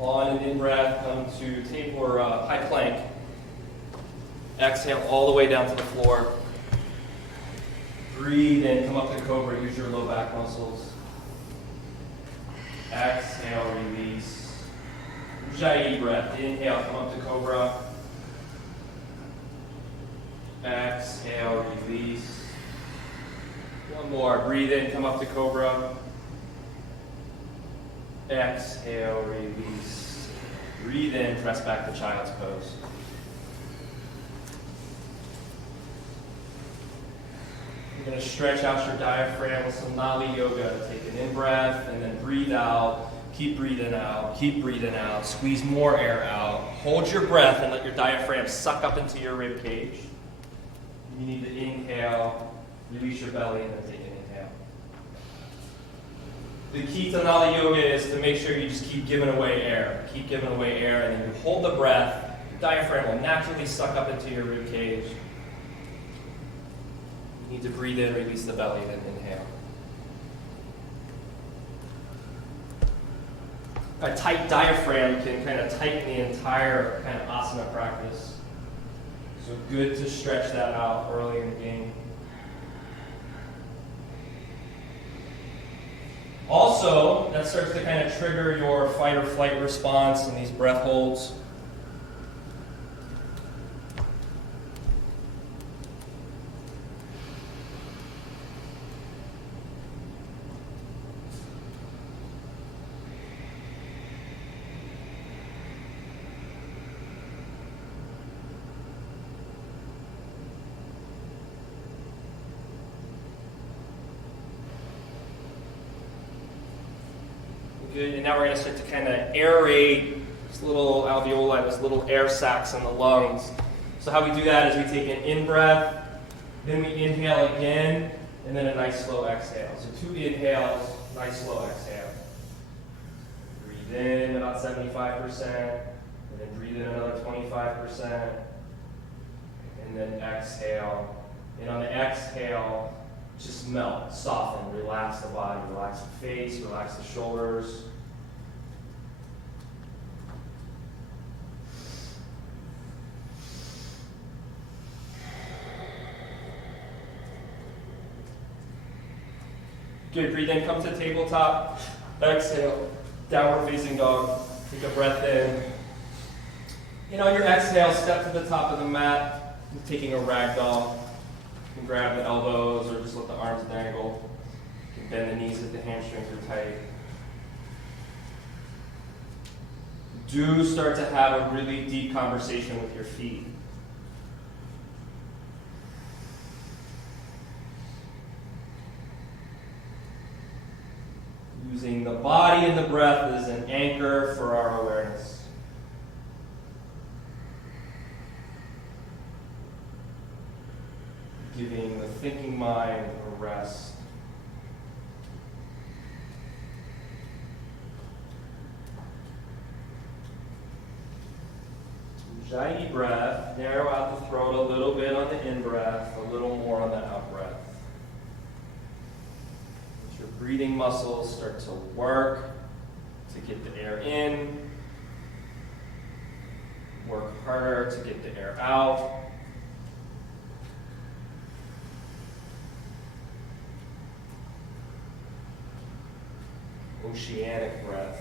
On an in-breath, come to table or high plank. Exhale all the way down to the floor. Breathe in, come up to cobra, use your low back muscles. Exhale, release. Ujjayi breath. Inhale, come up to cobra. Exhale, release. One more. Breathe in, come up to cobra. Exhale, release. Breathe in, press back to child's pose. You're going to stretch out your diaphragm with some Nali Yoga. Take an in-breath and then breathe out. Keep breathing out. Keep breathing out. Squeeze more air out. Hold your breath and let your diaphragm suck up into your rib cage. You need to inhale, release your belly, and then take an inhale. The key to Nali Yoga is to make sure you just keep giving away air. Keep giving away air, and then you hold the breath. Your diaphragm will naturally suck up into your rib cage. You need to breathe in, release the belly, then inhale. A tight diaphragm can kind of tighten the entire kind of asana practice. So good to stretch that out early in the game. Also, that starts to kind of trigger your fight or flight response in these breath holds. Good, and now we're going to start to kind of aerate this little alveoli, those little air sacs in the lungs. So how we do that is we take an in-breath, then we inhale again, and then a nice slow exhale. So 2 inhales, nice slow exhale. Breathe in about 75%, and then breathe in another 25%, and then exhale. And on the exhale, just melt, soften, relax the body, relax the face, relax the shoulders. Good, breathe in, come to tabletop. Exhale, downward facing dog. Take a breath in. And on your exhale, step to the top of the mat, taking a ragdoll. You can grab the elbows or just let the arms dangle. You can bend the knees if the hamstrings are tight. Do start to have a really deep conversation with your feet. Using the body and the breath as an anchor for our awareness. Giving the thinking mind a rest. Ujjayi breath, narrow out the throat a little bit on the in-breath, a little more on the out-breath. As your breathing muscles start to work to get the air in, work harder to get the air out. Oceanic breath.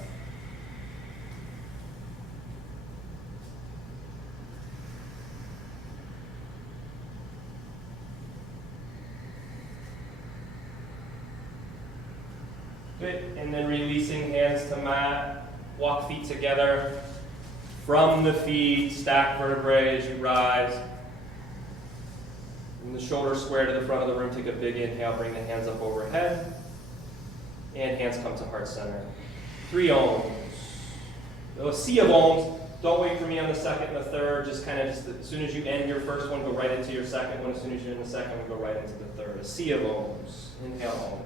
Good, and then releasing hands to mat, walk feet together, from the feet, stack vertebrae as you rise. From the shoulders square to the front of the room, take a big inhale, bring the hands up overhead. And hands come to heart center. 3 ohms. A sea of ohms. Don't wait for me on the second and the third. Just as soon as you end your first one, go right into your second one. As soon as you're in the second one, go right into the third. A sea of ohms. Inhale om.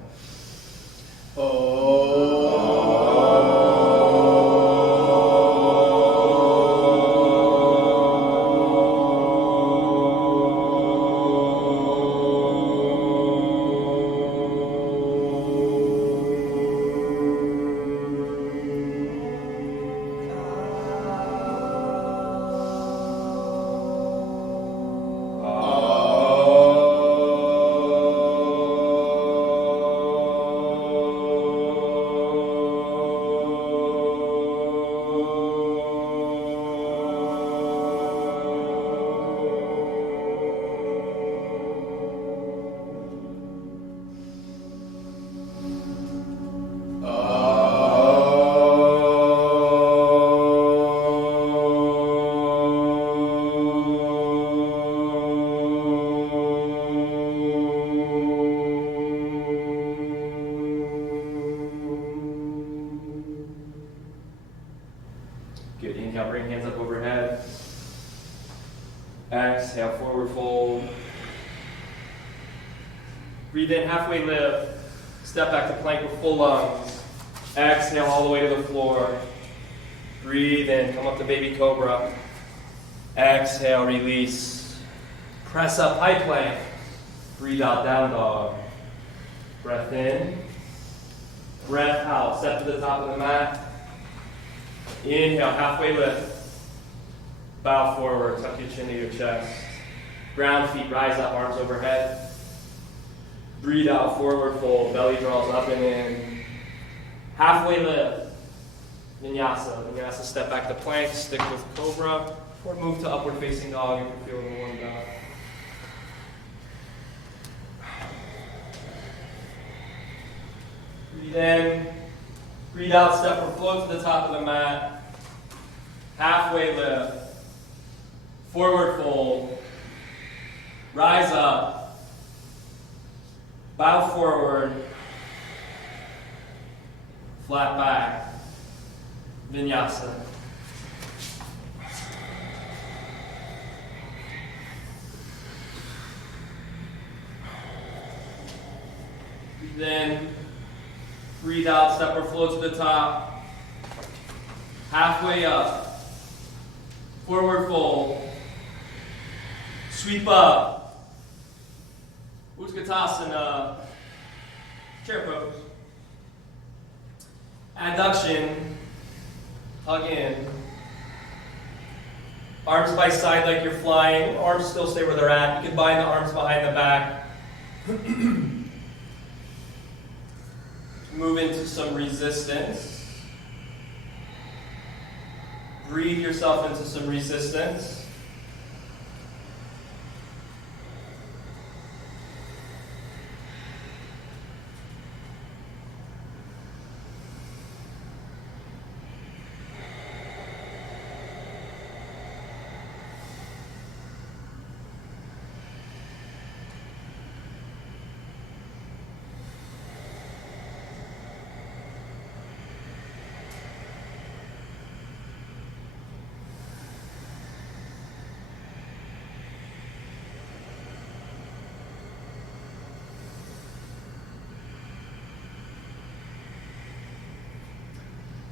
Inhale, bring hands up overhead. Exhale, forward fold. Breathe in, halfway lift. Step back to plank with full lungs. Exhale all the way to the floor. Breathe in, come up to baby cobra. Exhale, release. Press up, high plank. Breathe out, down dog. Breath in. Breath out, step to the top of the mat. Inhale, halfway lift. Bow forward, tuck your chin to your chest. Ground feet, rise up, arms overhead. Breathe out, forward fold, belly draws up and in. Halfway lift. Vinyasa. Vinyasa, step back to plank, stick with cobra, or move to upward facing dog if you're feeling warmed up. Breathe in. Breathe out, step or float to the top of the mat. Halfway lift. Forward fold. Rise up. Bow forward. Flat back. Vinyasa. Then breathe out, step or float to the top. Halfway up. Forward fold. Sweep up. Utkatasana. Chair pose. Adduction. Hug in. Arms by side like you're flying. Arms still stay where they're at. You can bind the arms behind the back. Move into some resistance. Breathe yourself into some resistance.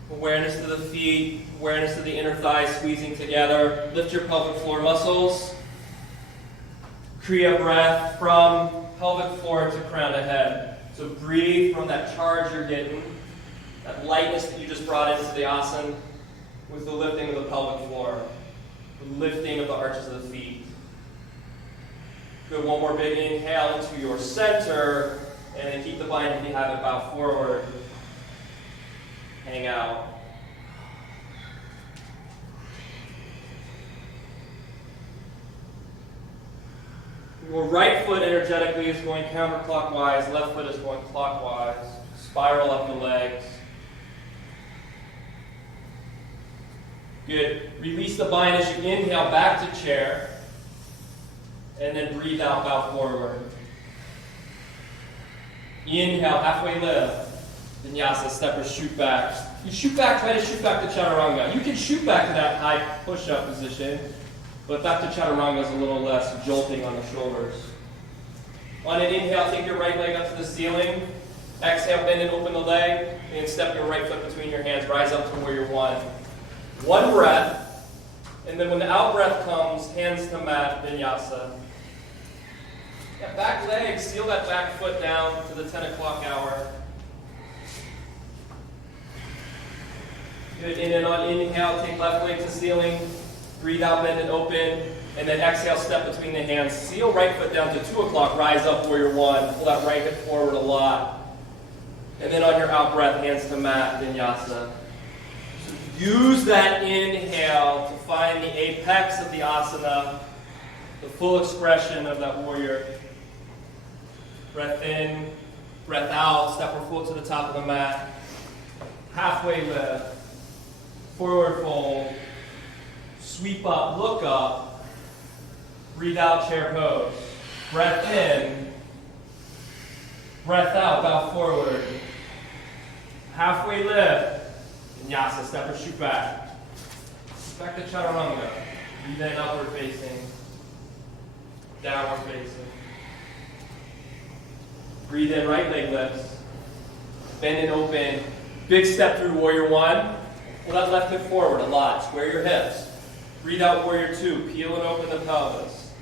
Awareness to the feet, awareness to the inner thighs squeezing together. Lift your pelvic floor muscles. Kriya breath from pelvic floor to crown of head. So breathe from that charge you're getting, that lightness that you just brought into the asana with the lifting of the pelvic floor, the lifting of the arches of the feet. Good, one more big inhale into your center, and then keep the bind if you have it, bow forward. Hang out. Your right foot energetically is going counterclockwise, left foot is going clockwise. Spiral up the legs. Good. Release the bind as you inhale back to chair. And then breathe out, bow forward. Inhale, halfway lift. Vinyasa, step or shoot back. You shoot back, try to shoot back to chaturanga. You can shoot back to that high push-up position, but back to chaturanga is a little less jolting on the shoulders. On an inhale, take your right leg up to the ceiling. Exhale, bend and open the leg, and step your right foot between your hands. Rise up to where you're one. One breath, and then when the out breath comes, hands to mat, vinyasa. That back leg, seal that back foot down to the 10 o'clock hour. Good, in and on inhale, take left leg to ceiling, breathe out, bend and open, and then exhale, step between the hands. Seal right foot down to 2 o'clock, rise up warrior one, pull that right hip forward a lot. And then on your out breath, hands to mat, vinyasa. Use that inhale to find the apex of the asana, the full expression of that warrior. Breath in, breath out, step or float to the top of the mat. Halfway lift. Forward fold, sweep up, look up, breathe out, chair pose. Breath in, breath out, bow forward. Halfway lift, vinyasa, step or shoot back. Back to chaturanga. Breathe in, upward facing. Downward facing. Breathe in, right leg lifts. Bend and open. Big step through warrior one. Pull that left hip forward a lot. Square your hips. Breathe out warrior two. Peel and open the pelvis.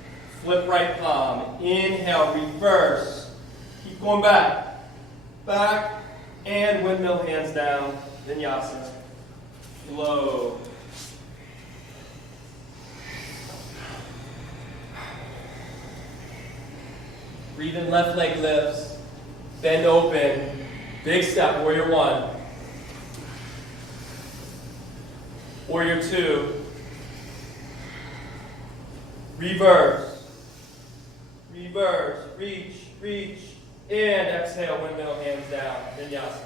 Flip right palm. Inhale, reverse. Keep going back. Back. And windmill hands down. Vinyasa. Flow. Breathe in, left leg lifts. Bend open. Big step, warrior one. Warrior two. Reverse. Reverse. Reach, reach. And exhale, windmill hands down. Vinyasa.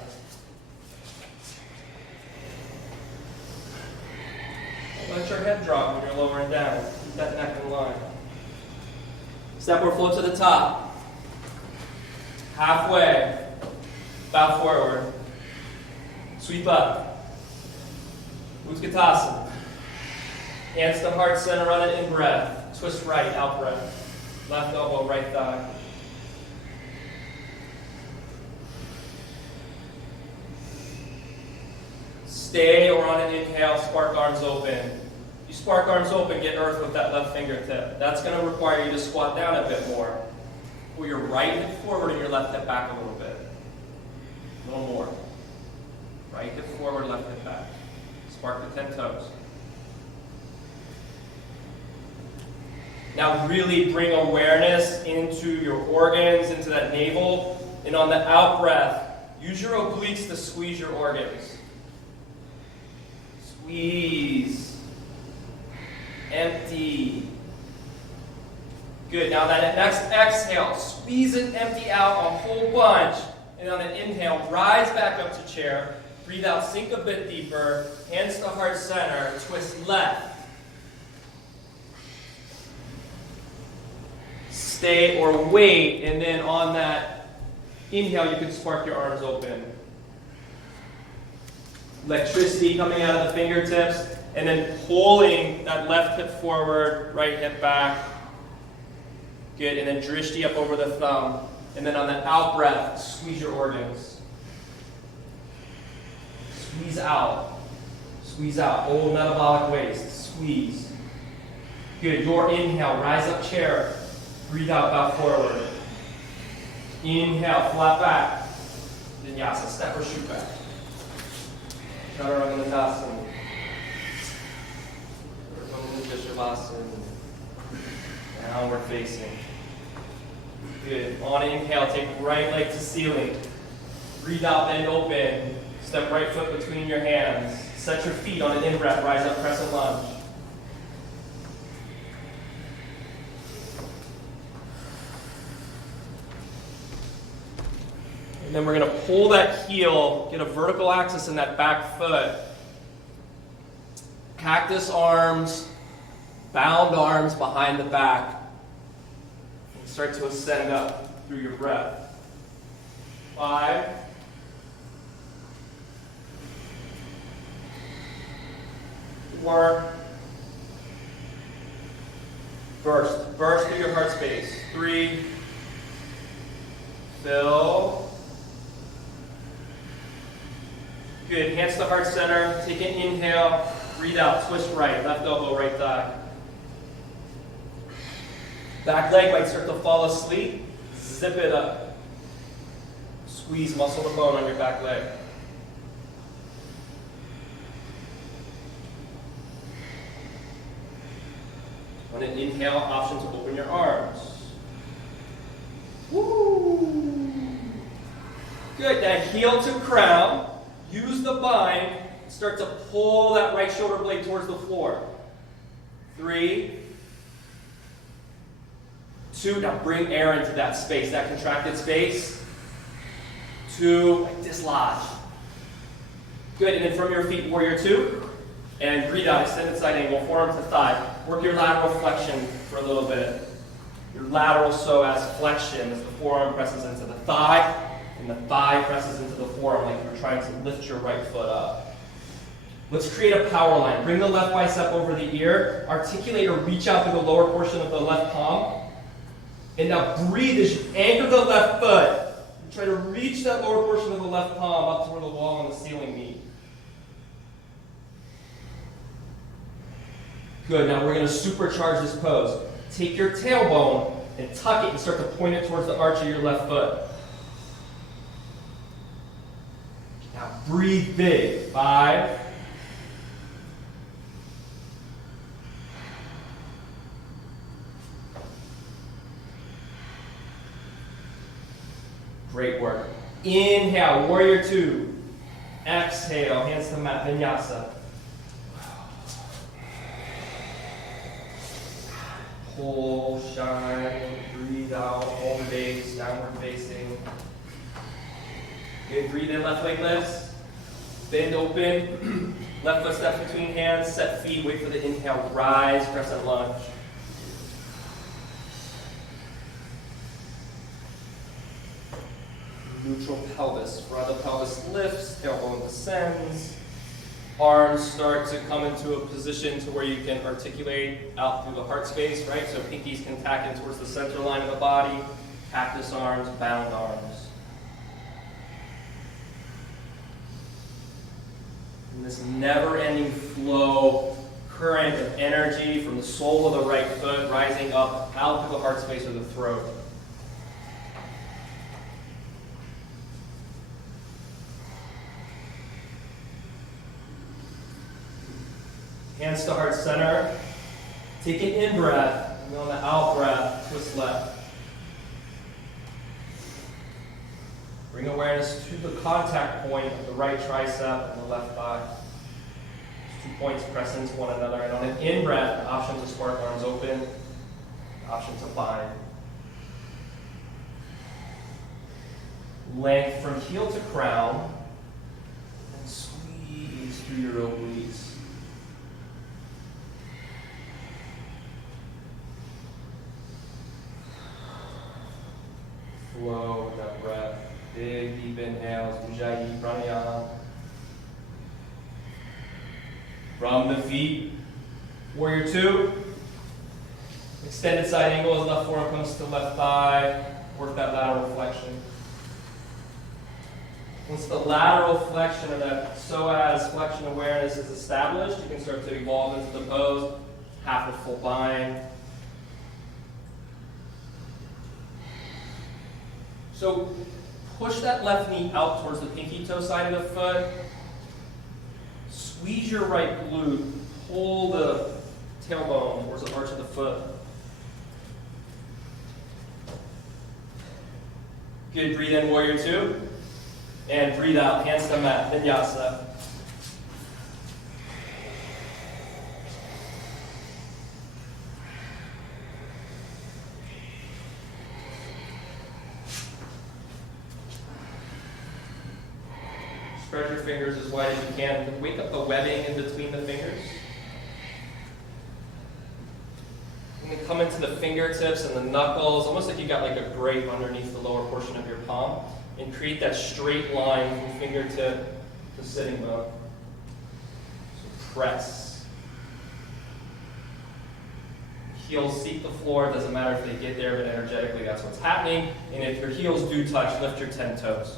Let your head drop when you're lowering down. Keep that neck in line. Step or float to the top. Halfway. Bow forward. Sweep up. Utkatasana. Hands to heart center, run it in breath. Twist right, out breath. Left elbow, right thigh. Stay or on an inhale, spark arms open. You spark arms open, get earth with that left fingertip. That's going to require you to squat down a bit more. Pull your right hip forward and your left hip back a little bit. A little more. Right hip forward, left hip back. Spark the 10 toes. Now really bring awareness into your organs, into that navel. And on the out breath, use your obliques to squeeze your organs. Squeeze. Empty. Good. Now that next exhale, squeeze and empty out a whole bunch. And on an inhale, rise back up to chair. Breathe out, sink a bit deeper. Hands to heart center. Twist left. Stay or wait. And then on that inhale, you can spark your arms open. Electricity coming out of the fingertips. And then pulling that left hip forward, right hip back. Good. And then drishti up over the thumb. And then on the out breath, squeeze your organs. Squeeze out. Squeeze out. Old metabolic waste. Squeeze. Good. Your inhale, rise up chair. Breathe out, bow forward. Inhale, flat back. Vinyasa, step or shoot back. Chaturanga. Shavasana. Downward facing. Good. On inhale, take right leg to ceiling. Breathe out, bend open. Step right foot between your hands. Set your feet on an in-breath. Rise up, crescent lunge. And then we're going to pull that heel, get a vertical axis in that back foot. Cactus arms, bound arms behind the back. And start to ascend up through your breath. 5. 4. Burst through your heart space. 3. Fill. Good. Hands to heart center. Take an inhale. Breathe out. Twist right. Left elbow, right thigh. Back leg might start to fall asleep. Zip it up. Squeeze muscle to bone on your back leg. On an inhale, option to open your arms. Woo! Good. Now heel to crown. Use the bind. Start to pull that right shoulder blade towards the floor. 3. 2. Now bring air into that space, that contracted space. 2. Dislodge. Good. And then from your feet, warrior 2. And breathe out, extended side angle, forearm to thigh. Work your lateral flexion for a little bit. Your lateral psoas flexion as the forearm presses into the thigh, and the thigh presses into the forearm like you're trying to lift your right foot up. Let's create a power line. Bring the left bicep over the ear. Articulate or reach out through the lower portion of the left palm. And now breathe as you anchor the left foot. And try to reach that lower portion of the left palm up to where the wall and the ceiling meet. Good. Now we're going to supercharge this pose. Take your tailbone and tuck it and start to point it towards the arch of your left foot. Now breathe big. 5. Great work. Inhale, warrior 2. Exhale, hands to mat, vinyasa. Pull, shine, breathe out, home base, downward facing. Good, breathe in, left leg lifts. Bend open, left foot steps between hands, set feet, wait for the inhale, rise, crescent lunge. Neutral pelvis, rudder pelvis lifts, tailbone descends. Arms start to come into a position to where you can articulate out through the heart space, right? So pinkies can tack in towards the center line of the body. Cactus arms, bound arms. And this never-ending flow, current of energy from the sole of the right foot rising up out through the heart space or the throat. Hands to heart center. Take an in-breath, and on the out-breath, twist left. Bring awareness to the contact point of the right tricep and the left thigh. These 2 points press into one another. And on an in-breath, the option to spark arms open, the option to bind. Length from heel to crown, and squeeze through your obliques. Flow with that breath. Big, deep inhales. Ujjayi, Pranayama. From the feet. Warrior 2. Extended side angle as left forearm comes to left thigh. Work that lateral flexion. Once the lateral flexion or that psoas flexion awareness is established, you can start to evolve into the pose. Half a full bind. So push that left knee out towards the pinky toe side of the foot. Squeeze your right glute. Pull the tailbone towards the arch of the foot. Good, breathe in, warrior 2. And breathe out, hands to mat, vinyasa. Spread your fingers as wide as you can. Wake up the webbing in between the fingers. And then come into the fingertips and the knuckles, almost like you got like a grape underneath the lower portion of your palm. And create that straight line from fingertip to sitting bone. So press. Heels seek the floor. It doesn't matter if they get there, but energetically that's what's happening. And if your heels do touch, lift your 10 toes.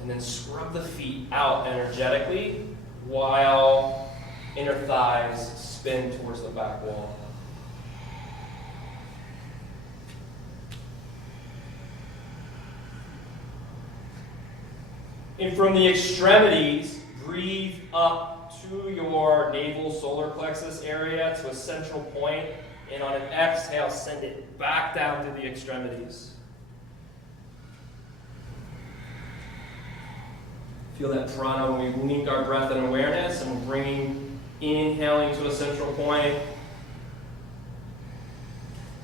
And then scrub the feet out energetically while inner thighs spin towards the back wall. And from the extremities, breathe up to your navel solar plexus area to a central point. And on an exhale, send it back down to the extremities. Feel that prana when we link our breath and awareness, and we're bringing, inhaling to a central point,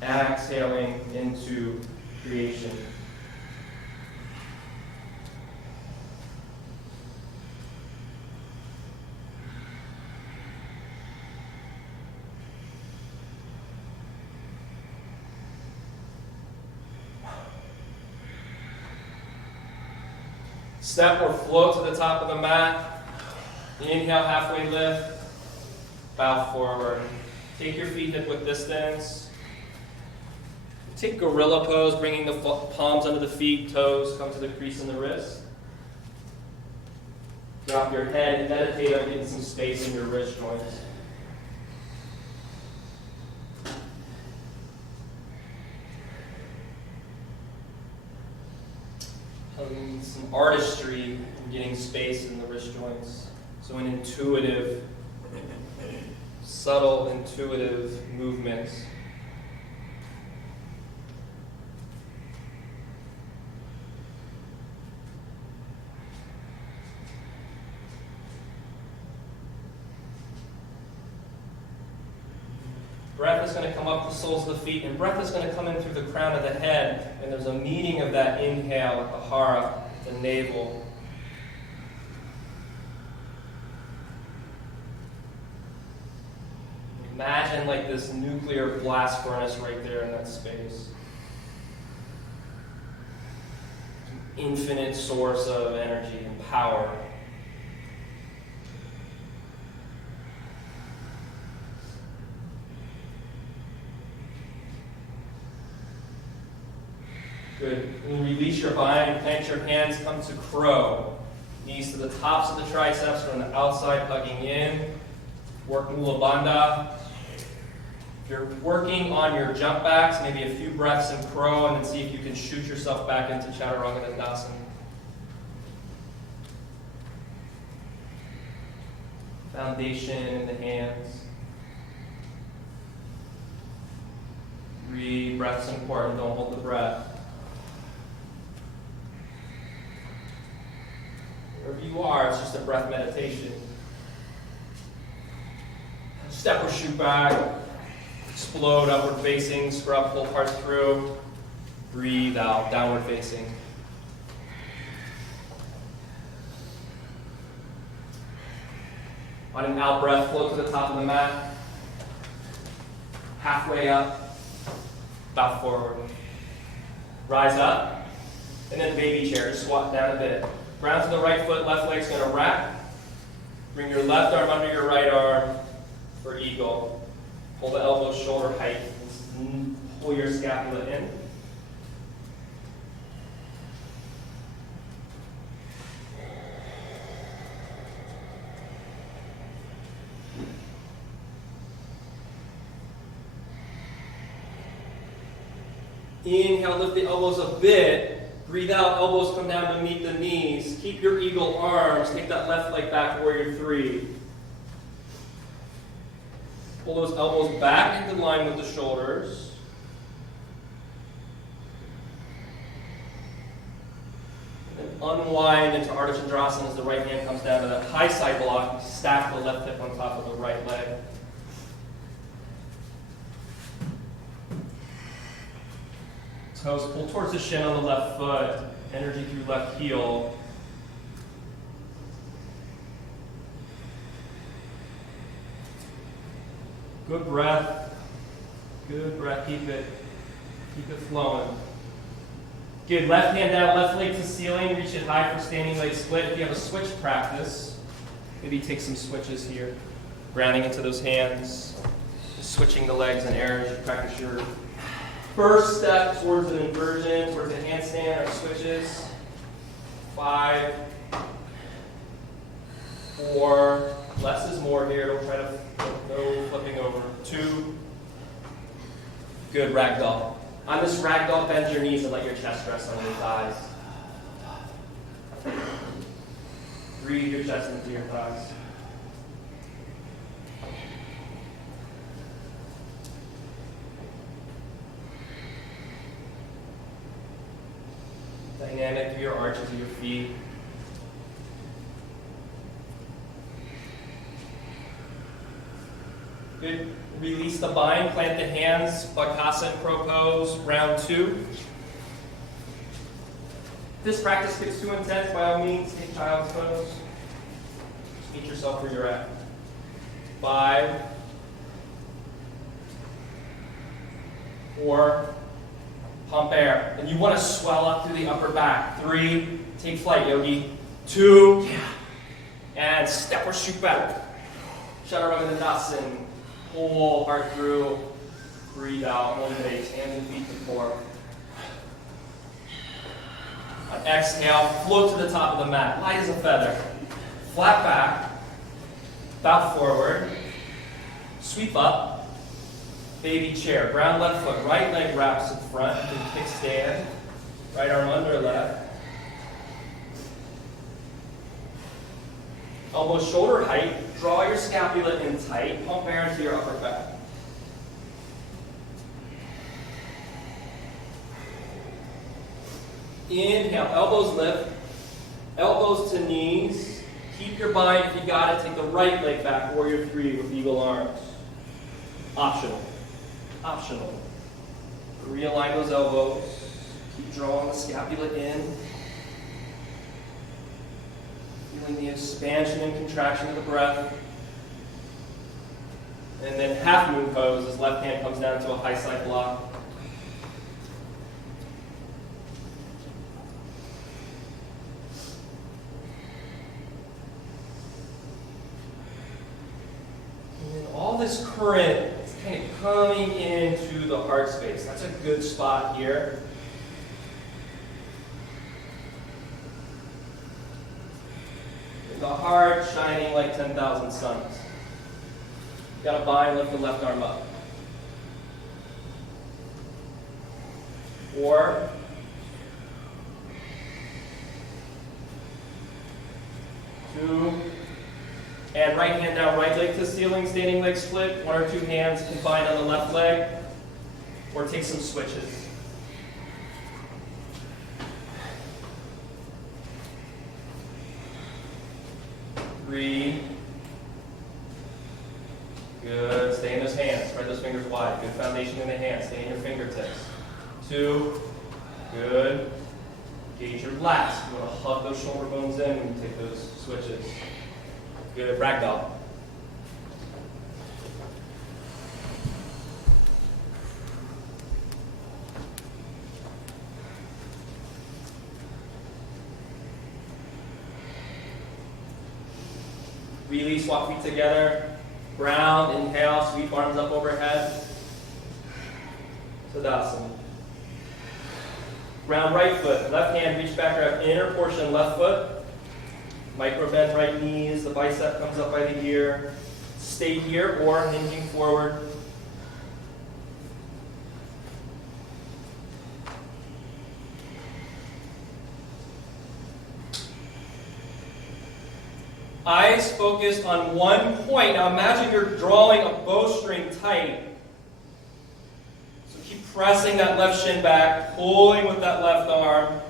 exhaling into creation. Step or float to the top of the mat. Inhale, halfway lift. Bow forward. Take your feet hip-width distance. Take gorilla pose, bringing the palms under the feet, toes come to the crease in the wrist. Drop your head and meditate on getting some space in your wrist joints. Some artistry in getting space in the wrist joints. So an intuitive, subtle, intuitive movements. Breath is going to come up the soles of the feet, and breath is going to come in through the crown of the head, and there's a meaning of that inhale at the hara, the navel. Imagine like this nuclear blast furnace right there in that space. An infinite source of energy and power. Good. And release your bind, plant your hands, come to crow. Knees to the tops of the triceps from the outside, hugging in. Work Mula Bandha. If you're working on your jump backs, maybe a few breaths in crow, and then see if you can shoot yourself back into Chaturanga Dandasana. Foundation in the hands. Breathe. Breath's important. Don't hold the breath. Wherever you are, it's just a breath meditation. Step or shoot back. Explode upward facing. Scrub, pull parts through. Breathe out, downward facing. On an out breath, float to the top of the mat. Halfway up. Bow forward. Rise up. And then baby chair. Just squat down a bit. Ground to the right foot, left leg's going to wrap. Bring your left arm under your right arm for eagle. Pull the elbows shoulder height. Pull your scapula in. Inhale, lift the elbows a bit. Breathe out, elbows come down to meet the knees. Keep your eagle arms. Take that left leg back, warrior three. Pull those elbows back into line with the shoulders. And unwind into Ardha Chandrasana as the right hand comes down to that high side block. Stack the left hip on top of the right leg. Toes pull towards the shin on the left foot. Energy through left heel. Good breath. Good breath. Keep it flowing. Good. Left hand down, left leg to ceiling. Reach it high for standing leg split. If you have a switch practice, maybe take some switches here. Grounding into those hands. Just switching the legs in air as you practice your first step towards an inversion, towards a handstand or switches. 5, 4, less is more here. Don't try to, no flipping over. 2, good, ragdoll. On this ragdoll, bend your knees and let your chest rest on your thighs. Breathe your chest into your thighs. Dynamic through your arches of your feet. Good. Release the bind, plant the hands, Bakasana Crow Pose, round 2. If this practice gets too intense, by all means, take child's pose. Just meet yourself where you're at. 5, 4, pump air. And you want to swell up through the upper back. 3, Take flight, yogi. 2, and step or shoot back. Chaturanga. Pull heart through. Breathe out. Hold base. Hands and feet to core. On exhale, float to the top of the mat. Light as a feather. Flat back. Bow forward. Sweep up. Baby chair. Ground left foot. Right leg wraps in front. Kickstand. Right arm under left. Elbow shoulder height. Draw your scapula in tight. Pump air into your upper back. Inhale, elbows lift. Elbows to knees. Keep your bind if you got it. Take the right leg back. Warrior 3 with eagle arms. Optional. Optional. Realign those elbows. Keep drawing the scapula in. Feeling the expansion and contraction of the breath. And then half moon pose as left hand comes down to a high side block. And then all this current is kind of coming into the heart space. That's a good spot here. The heart shining like 10,000 suns. You got to bind, lift the left arm up. 4, 2, and right hand down, right leg to ceiling, standing leg split. 1 or 2 hands combined on the left leg, or take some switches. 3. Good. Stay in those hands. Spread those fingers wide. Good foundation in the hands. Stay in your fingertips. 2. Good. Gauge your lats. You want to hug those shoulder bones in when you take those switches. Good. Ragdoll. Release, walk feet together. Ground, inhale, sweep arms up overhead. Tadasana. Ground right foot, left hand reach back, grab inner portion left foot. Micro bend right knees, the bicep comes up by the ear. Stay here or hinging forward. Eyes focused on one point. Now imagine you're drawing a bowstring tight. So keep pressing that left shin back, pulling with that left arm.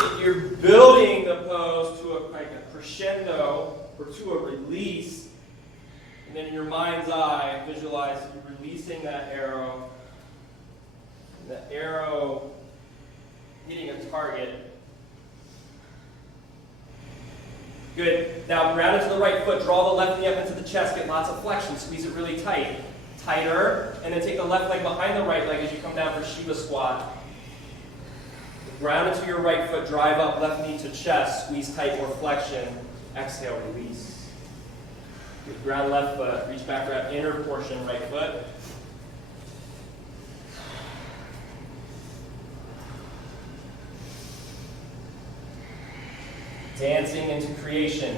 If you're building the pose to like a crescendo or to a release, and then in your mind's eye, visualize you releasing that arrow. And that arrow hitting a target. Good. Now ground into the right foot. Draw the left knee up into the chest. Get lots of flexion. Squeeze it really tight. Tighter. And then take the left leg behind the right leg as you come down for Shiva squat. Ground into your right foot. Drive up left knee to chest. Squeeze tight, more flexion. Exhale, release. Good. Ground left foot. Reach back, grab inner portion right foot. Dancing into creation.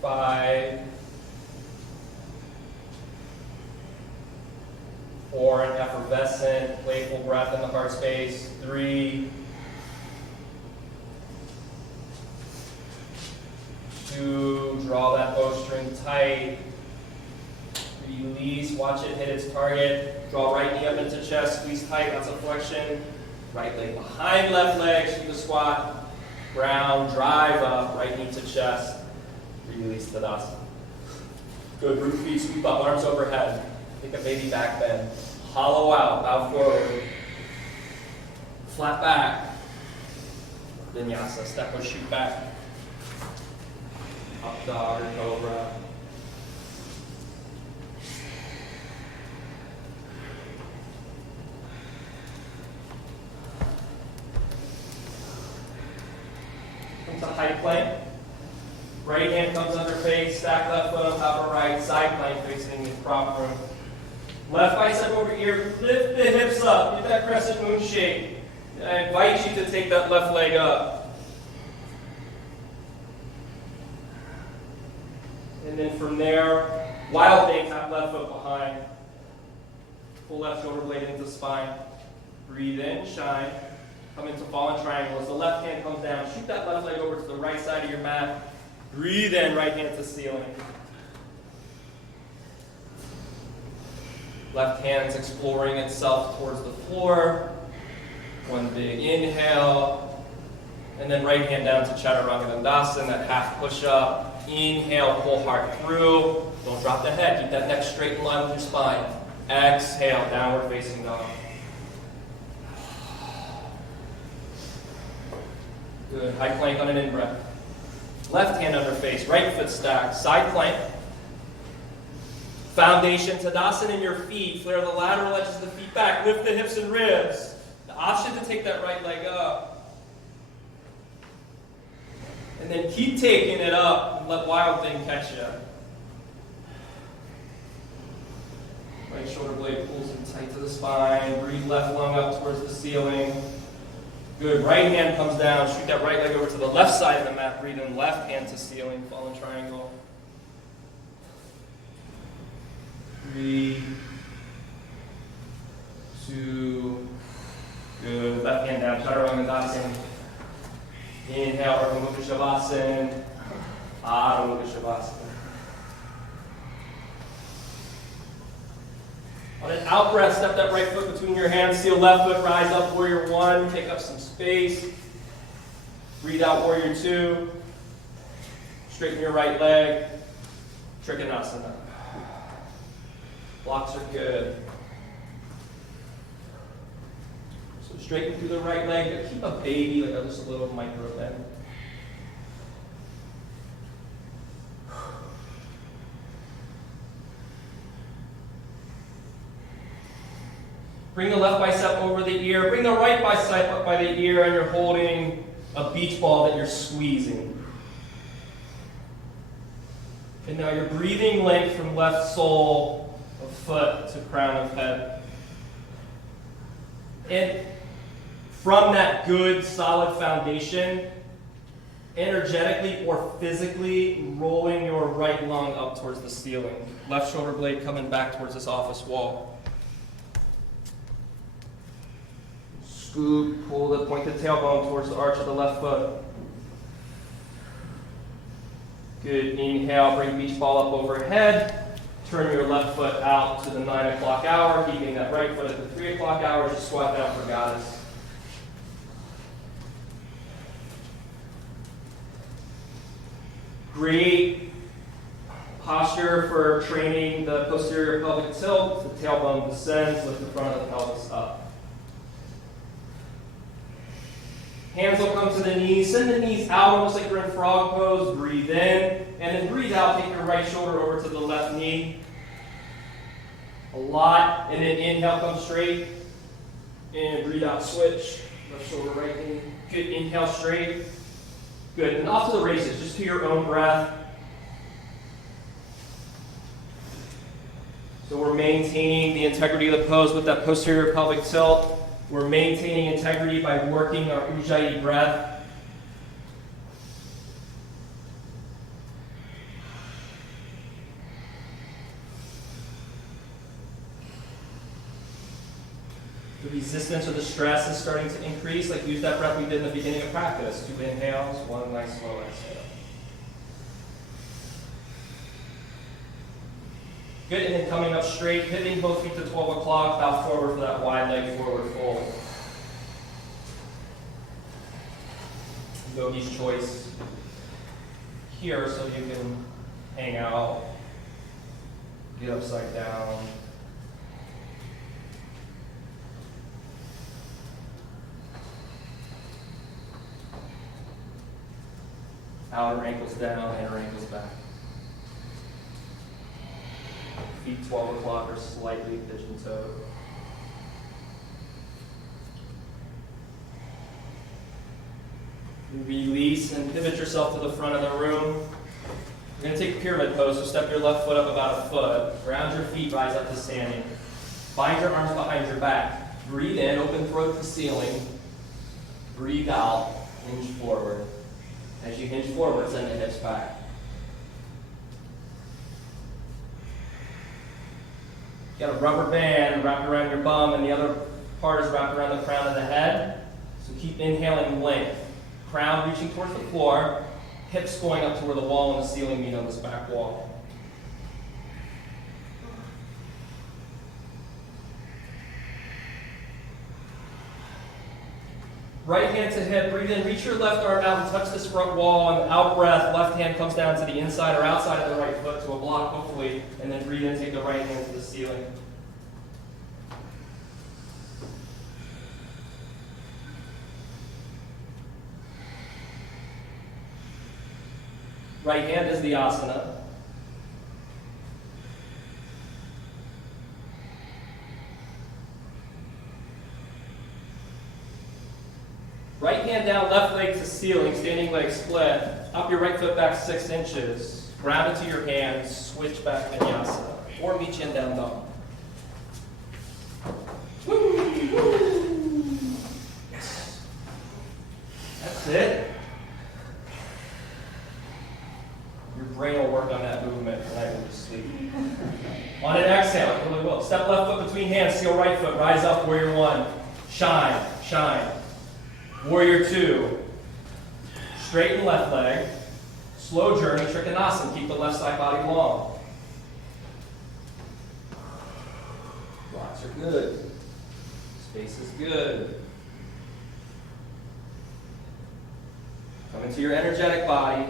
5, 4, an effervescent, playful breath in the heart space. 3, 2, draw that bowstring tight. Release, watch it hit its target. Draw right knee up into chest, squeeze tight, lots of flexion. Right leg behind left leg, Shiva squat. Ground, drive up, right knee to chest. Release Tadasana. Good, root feet, sweep up, arms overhead. Take a baby back bend. Hollow out, bow forward. Flat back. Vinyasa, step or shoot back. Up dog or cobra. side plank. Right hand comes under face, stack left foot on top of right, side plank facing the prop room. Left bicep over ear, lift the hips up, get that crescent moon shape. I invite you to take that left leg up. And then from there, wild thing, tap left foot behind. Pull left shoulder blade into the spine. Breathe in, shine. Come into fallen triangle. As the left hand comes down, shoot that left leg over to the right side of your mat. Breathe in, right hand to ceiling. Left hand's exploring itself towards the floor. One big inhale. And then right hand down to Chaturanga Dandasana, that half push-up. Inhale, pull heart through. Don't drop the head. Keep that neck straight in line with your spine. Exhale, downward facing dog. Good. High plank on an in-breath. Left hand under face, right foot stacked, side plank. Foundation, Tadasana in your feet. Flare the lateral edges of the feet back. Lift the hips and ribs. The option to take that right leg up. And then keep taking it up and let Wild Thing catch you. Right shoulder blade pulls in tight to the spine. Breathe left lung up towards the ceiling. Good. Right hand comes down. Shoot that right leg over to the left side of the mat. Breathe in left hand to ceiling. Fallen triangle. 3, 2, good. Left hand down. Chaturanga Dandasana. Inhale, Ardha Mukha Shavasana. Adho Mukha Shavasana. On an out breath, step that right foot between your hands. Seal left foot, rise up, warrior 1. Take up some space. Breathe out, warrior 2. Straighten your right leg. Trikonasana. Blocks are good. So straighten through the right leg, but keep a baby, like just a little micro bend. Bring the left bicep over the ear. Bring the right bicep up by the ear, and you're holding a beach ball that you're squeezing. And now you're breathing length from left sole of foot to crown of head. And from that good, solid foundation, energetically or physically rolling your right lung up towards the ceiling. Left shoulder blade coming back towards this office wall. Scoop, pull the pointed tailbone towards the arch of the left foot. Good. Inhale, bring beach ball up overhead. Turn your left foot out to the 9 o'clock hour, keeping that right foot at the 3 o'clock hour. Just squat down for goddess. Great posture for training the posterior pelvic tilt. The tailbone descends, lift the front of the pelvis up. Hands will come to the knees. Send the knees out almost like you're in frog pose. Breathe in. And then breathe out. Take your right shoulder over to the left knee. A lot. And then inhale, come straight. And breathe out, switch. Left shoulder, right knee. Good. Inhale, straight. Good. And off to the races, just to your own breath. So we're maintaining the integrity of the pose with that posterior pelvic tilt. We're maintaining integrity by working our Ujjayi breath. The resistance or the stress is starting to increase. Like use that breath we did in the beginning of practice. 2 inhales, 1 nice slow exhale. Good, and then coming up straight, pivoting both feet to 12 o'clock, bow forward for that wide leg forward fold. Yogi's choice here so you can hang out, get upside down. Outer ankles down, inner ankles back. Feet 12 o'clock or slightly pigeon-toed. Release and pivot yourself to the front of the room. You're going to take pyramid pose, so step your left foot up about a foot. Ground your feet, rise up to standing. Bind your arms behind your back. Breathe in, open throat to ceiling. Breathe out, hinge forward. As you hinge forward, send the hips back. You got a rubber band wrapped around your bum, and the other part is wrapped around the crown of the head. So keep inhaling length. Crown reaching towards the floor, hips going up to where the wall and the ceiling meet on this back wall. Right hand to hip, breathe in, reach your left arm out and touch this front wall, and out breath, left hand comes down to the inside or outside of the right foot to a block, hopefully, and then breathe in, take the right hand to the ceiling. Right hand is the asana. Right hand down, left leg to ceiling, standing leg split. Up your right foot back 6 inches. Ground it to your hands, switch back vinyasa. Or meet chin down dog. Yes. That's it. Your brain will work on that movement tonight when you sleep. On an exhale, it really will. Step left foot between hands, seal right foot, rise up, warrior 1. Shine, shine. Warrior 2. Straighten left leg. Slow journey, Trikonasana. Keep the left side body long. Blocks are good. Space is good. Come into your energetic body.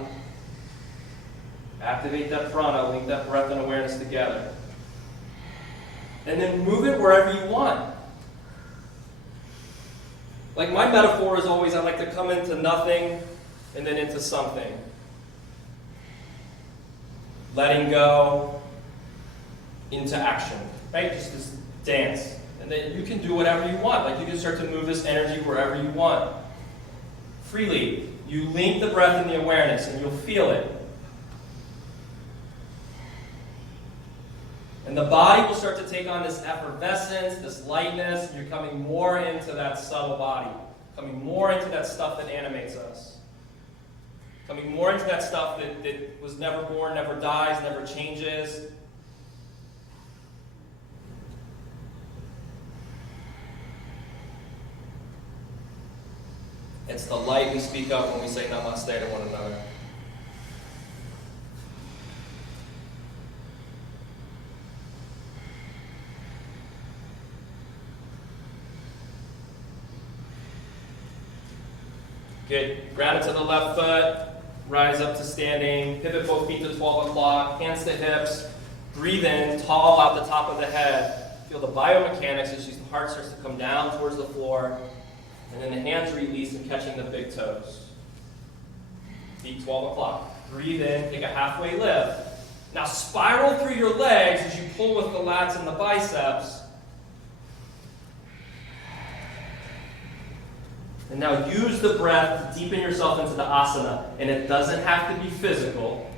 Activate that prana, link that breath and awareness together. And then move it wherever you want. Like my metaphor is always, I like to come into nothing and then into something. Letting go into action, right? Just this dance. And then you can do whatever you want. Like you can start to move this energy wherever you want. Freely. You link the breath and the awareness and you'll feel it. And the body will start to take on this effervescence, this lightness, and you're coming more into that subtle body. Coming more into that stuff that animates us. Coming more into that stuff that was never born, never dies, never changes. It's the light we speak of when we say namaste to one another. Good. Ground it to the left foot. Rise up to standing. Pivot both feet to 12 o'clock. Hands to hips. Breathe in, tall out the top of the head. Feel the biomechanics as the heart starts to come down towards the floor. And then the hands release and catching the big toes. Feet 12 o'clock. Breathe in, take a halfway lift. Now spiral through your legs as you pull with the lats and the biceps. And now use the breath to deepen yourself into the asana. And it doesn't have to be physical.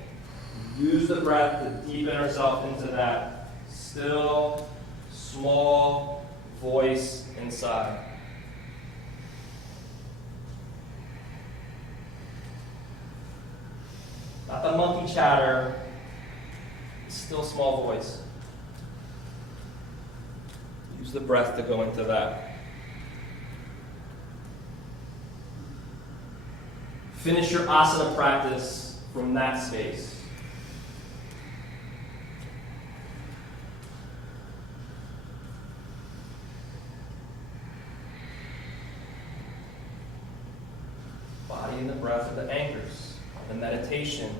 Use the breath to deepen yourself into that still, small voice inside. Not the monkey chatter. Still small voice. Use the breath to go into that. Finish your asana practice from that space. Body and the breath are the anchors, the meditation.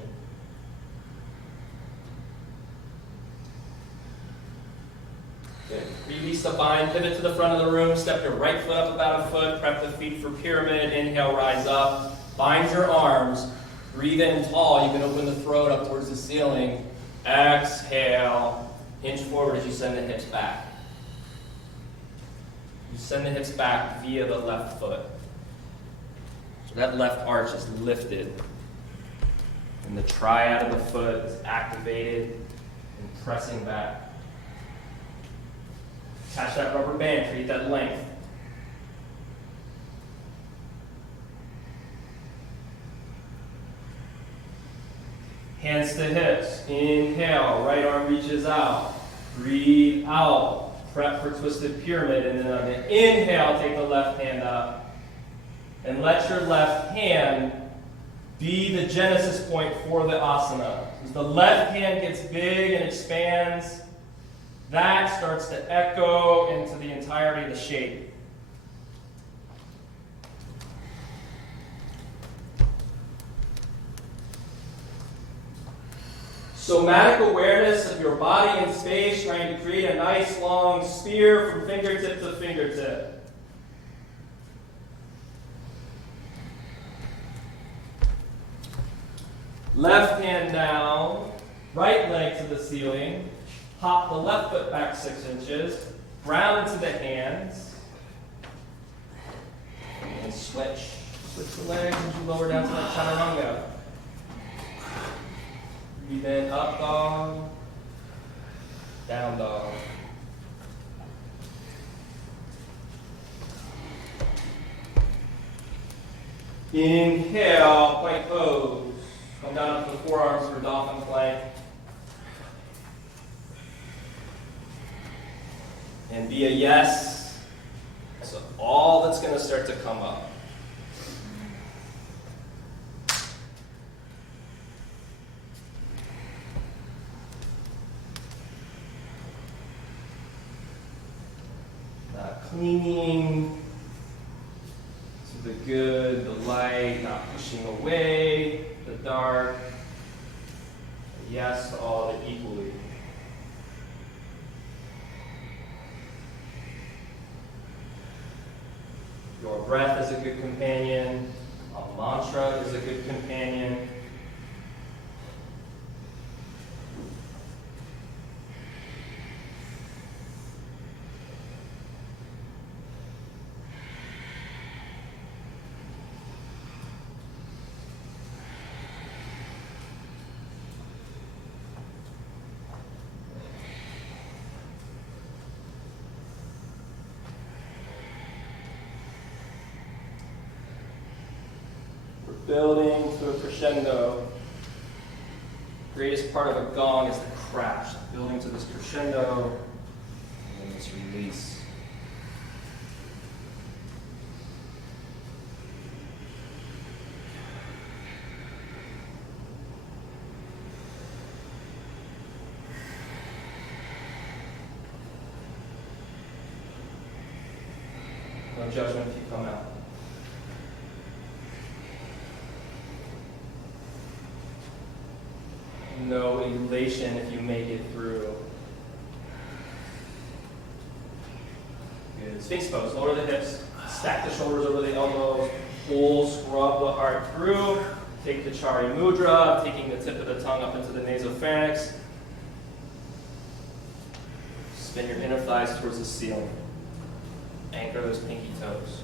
Good. Release the bind, pivot to the front of the room, step your right foot up about a foot, prep the feet for pyramid, inhale, rise up. Bind your arms, breathe in tall, you can open the throat up towards the ceiling. Exhale, hinge forward as you send the hips back. You send the hips back via the left foot. That left arch is lifted. And the triad of the foot is activated and pressing back. Attach that rubber band, create that length. Hands to hips. Inhale, right arm reaches out. Breathe out. Prep for twisted pyramid. And then on the inhale, take the left hand up. And let your left hand be the genesis point for the asana. As the left hand gets big and expands, that starts to echo into the entirety of the shape. Somatic awareness of your body in space, trying to create a nice long spear from fingertip to fingertip. Left hand down, right leg to the ceiling. Hop the left foot back 6 inches. Ground into the hands. And switch. Switch the legs as you lower down to that chaturanga. Breathe in, up dog, down dog. Inhale, plank pose. Come down to the forearms for Dolphin Plank. And be a yes. So all that's going to start to come up. Clinging to the good, the light, not pushing away the dark. A yes to all of it equally. Your breath is a good companion. A mantra is a good companion. Building to a crescendo. Greatest part of a gong is the crash. Building to this crescendo and then this release. No judgment if you come out. No elation if you make it through. Good. Sphinx pose. Lower the hips. Stack the shoulders over the elbows. Pull, scrub the heart through. Take the Chari Mudra, taking the tip of the tongue up into the nasopharynx. Spin your inner thighs towards the ceiling. Anchor those pinky toes.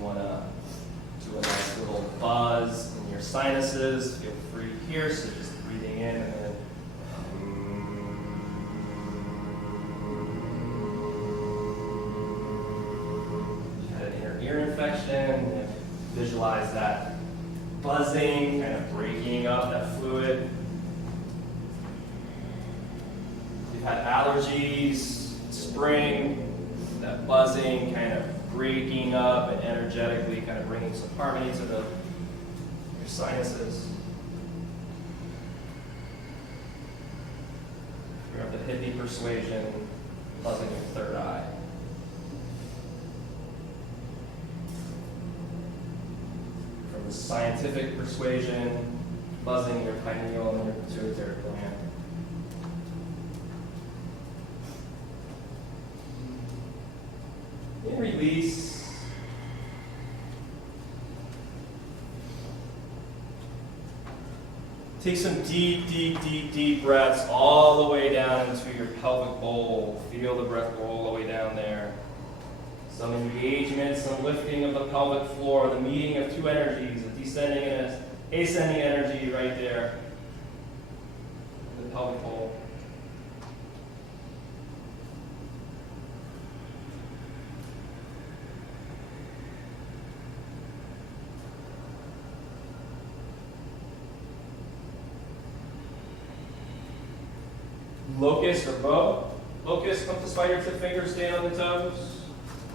Want to do a nice little buzz in your sinuses, feel free here, so just breathing in and then you had an inner ear infection, visualize that buzzing, kind of breaking up that fluid. If you've had allergies, spring, that buzzing kind of breaking up and energetically kind of bringing some harmony to your sinuses. You have the hippie persuasion, buzzing your third eye. From the scientific persuasion, buzzing your pineal and your pituitary gland. And release. Take some deep, deep, deep, deep breaths all the way down into your pelvic bowl. Feel the breath go all the way down there. Some engagement, some lifting of the pelvic floor, the meeting of two energies, a descending and an ascending energy right there in the pelvic bowl. Locust or bow. Locust, come to spider tip fingers, stand on the toes.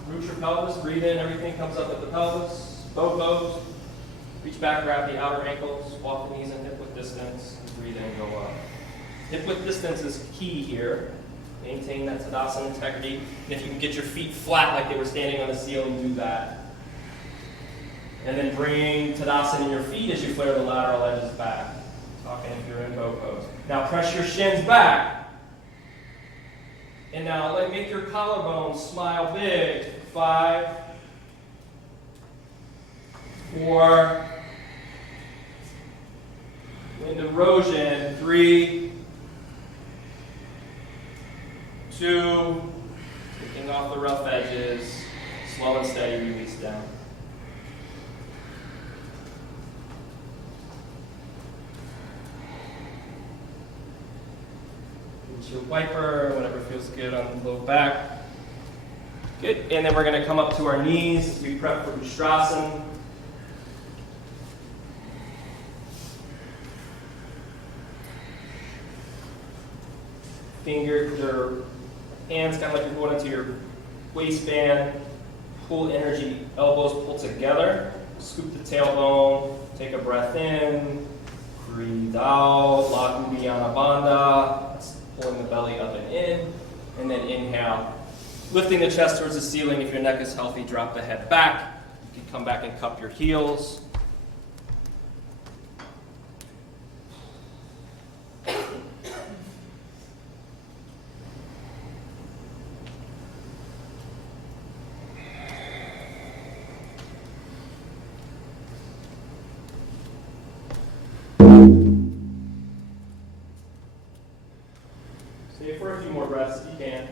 Root your pelvis, breathe in, everything comes up at the pelvis. Bow pose. Reach back, grab the outer ankles, walk the knees in hip width distance, and breathe in and go up. Hip width distance is key here. Maintain that Tadasana integrity. And if you can get your feet flat like they were standing on the ceiling, do that. And then bring Tadasana in your feet as you flare the lateral edges back. Talking if you're in bow pose. Now press your shins back. And now make your collarbones smile big. 5, 4, wind erosion. 3, 2, taking off the rough edges. Slow and steady release down. Your wiper, whatever feels good on the low back. Good. And then we're going to come up to our knees as we prep for Ustrasana. Fingers or hands kind of like you're going into your waistband. Pull energy, elbows pull together. Scoop the tailbone. Take a breath in. Breathe out. La Uddiyana Bandha. Pulling the belly up and in, and then inhale. Lifting the chest towards the ceiling. If your neck is healthy, drop the head back. You can come back and cup your heels. Stay for a few more breaths if you can.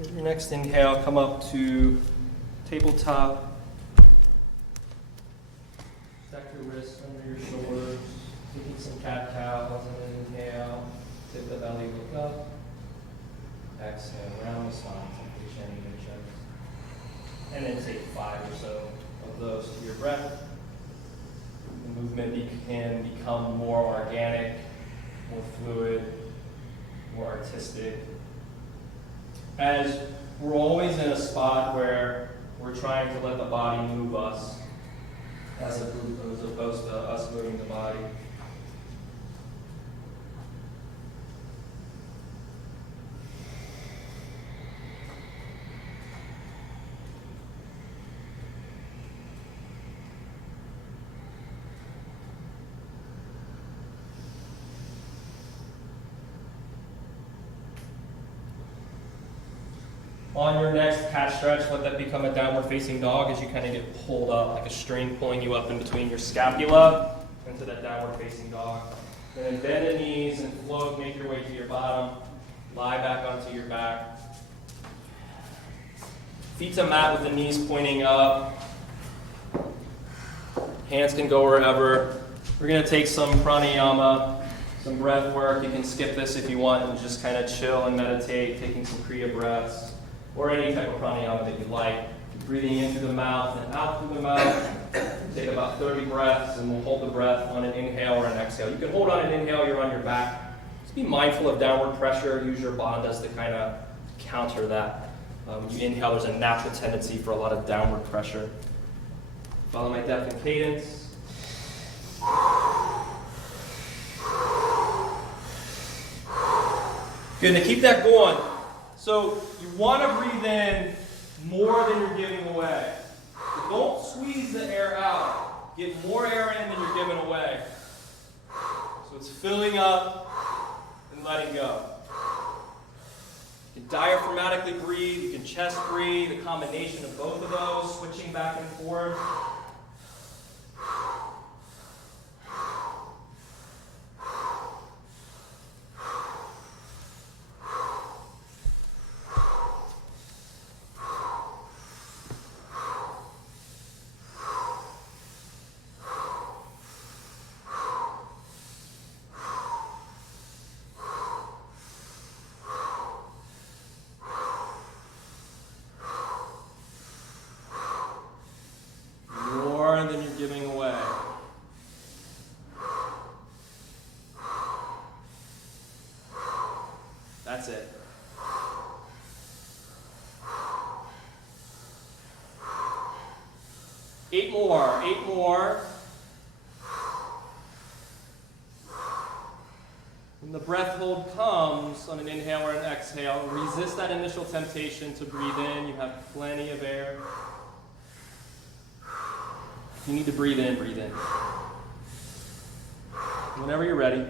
Your next inhale, come up to tabletop. Stack your wrists under your shoulders. Taking some cat-cows on an inhale. Tip the belly, look up. Exhale, round the spine, tuck the chin into the chest. And then take 5 or so of those to your breath. The movement can become more organic, more fluid, more artistic. As we're always in a spot where we're trying to let the body move us, as opposed to us moving the body. On your next cat stretch, let that become a downward facing dog as you kind of get pulled up, like a string pulling you up in between your scapula into that downward facing dog. And then bend the knees and float, make your way to your bottom. Lie back onto your back. Feet to mat with the knees pointing up. Hands can go wherever. We're going to take some pranayama, some breath work. You can skip this if you want and just kind of chill and meditate, taking some kriya breaths. Or any type of pranayama that you like. Breathing in through the mouth and out through the mouth. Take about 30 breaths, and we'll hold the breath on an inhale or an exhale. You can hold on an inhale, you're on your back. Just be mindful of downward pressure. Use your bandhas to kind of counter that. When you inhale, there's a natural tendency for a lot of downward pressure. Follow my definite cadence. Good, to keep that going. So you want to breathe in more than you're giving away. So don't squeeze the air out. Get more air in than you're giving away. So it's filling up and letting go. You can diaphragmatically breathe. You can chest breathe. A combination of both of those, switching back and forth. Than you're giving away. That's it. Eight more. When the breath hold comes on an inhale or an exhale, resist that initial temptation to breathe in. You have plenty of air. If you need to breathe in, breathe in. Whenever you're ready.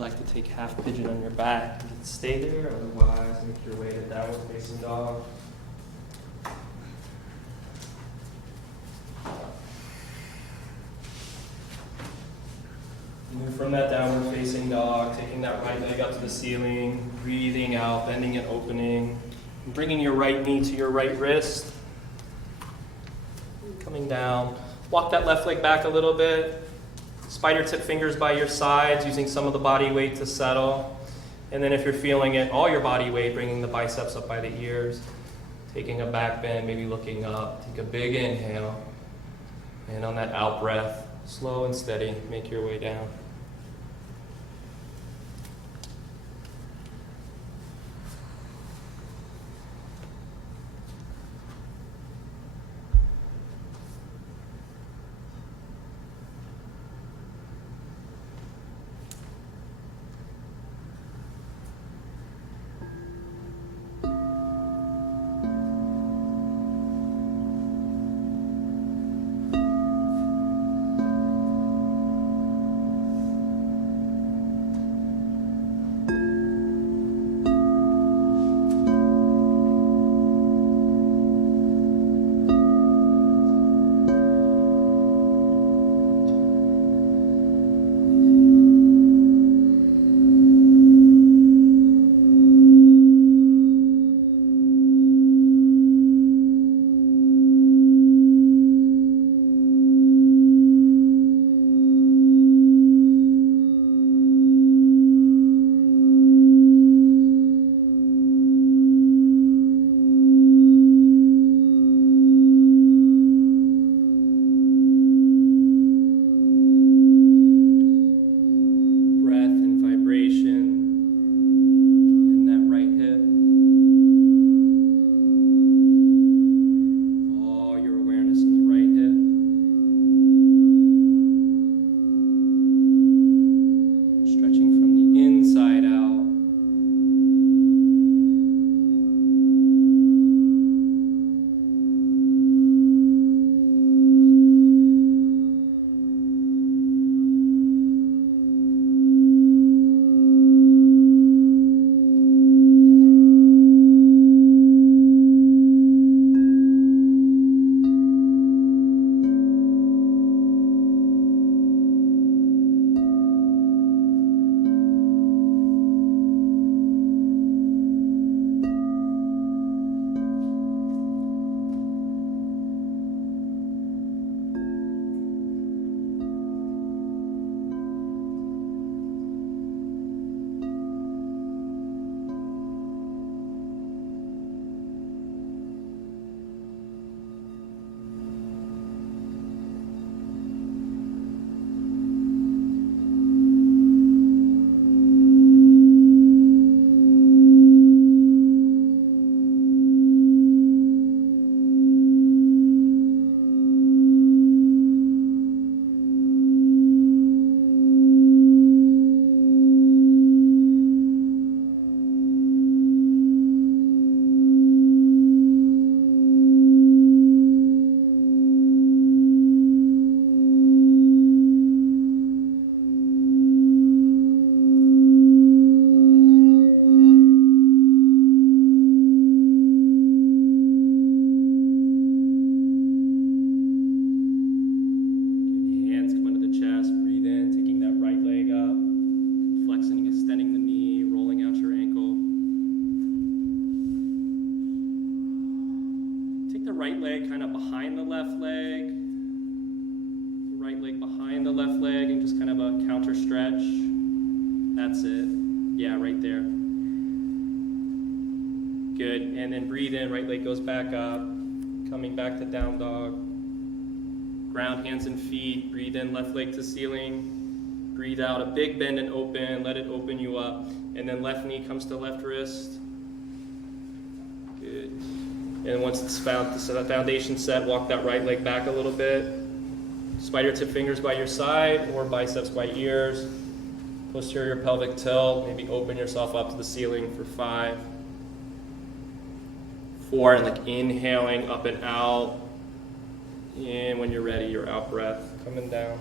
like to take half pigeon on your back, you can stay there, otherwise make your way to downward facing dog. Move from that downward facing dog, taking that right leg up to the ceiling, breathing out, bending and opening, and bringing your right knee to your right wrist. Coming down. Walk that left leg back a little bit. Spider tip fingers by your sides, using some of the body weight to settle. And then if you're feeling it, all your body weight, bringing the biceps up by the ears. Taking a back bend, maybe looking up. Take a big inhale. And on that out breath, slow and steady, make your way down. Good, and then breathe in, right leg goes back up, coming back to down dog. Ground hands and feet, breathe in, left leg to ceiling. Breathe out, a big bend and open, let it open you up. And then left knee comes to left wrist. Good. And once it's found, so that foundation set, walk that right leg back a little bit. Spider tip fingers by your side or biceps by ears. Posterior pelvic tilt, maybe open yourself up to the ceiling for 5. 4, and like inhaling up and out. And when you're ready, your out breath coming down.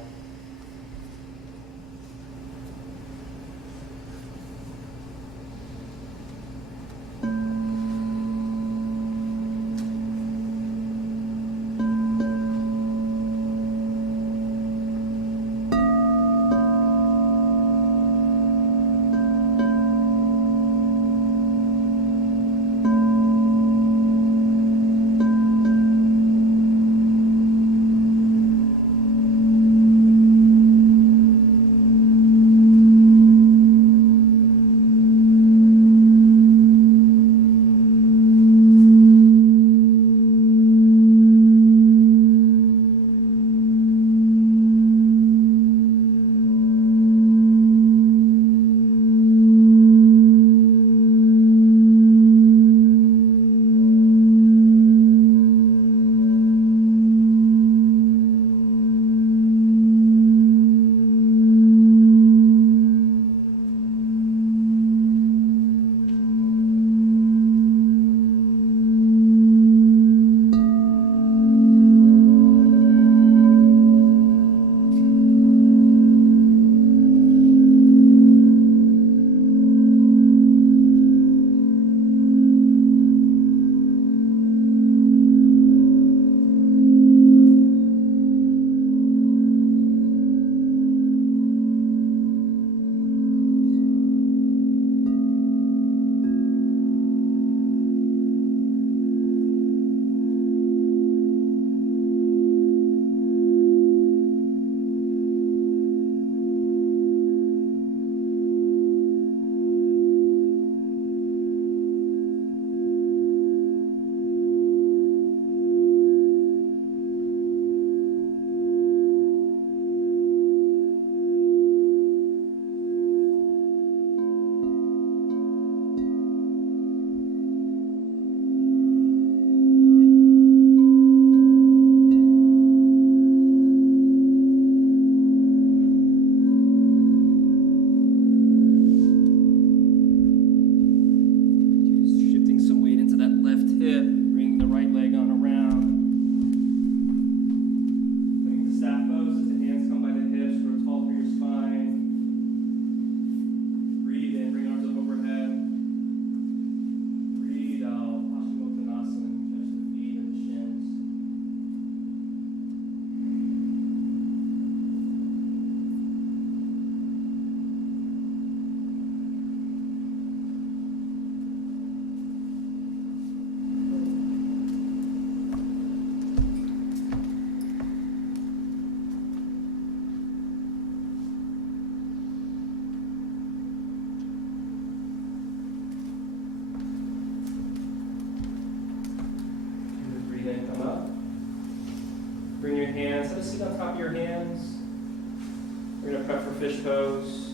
fish pose.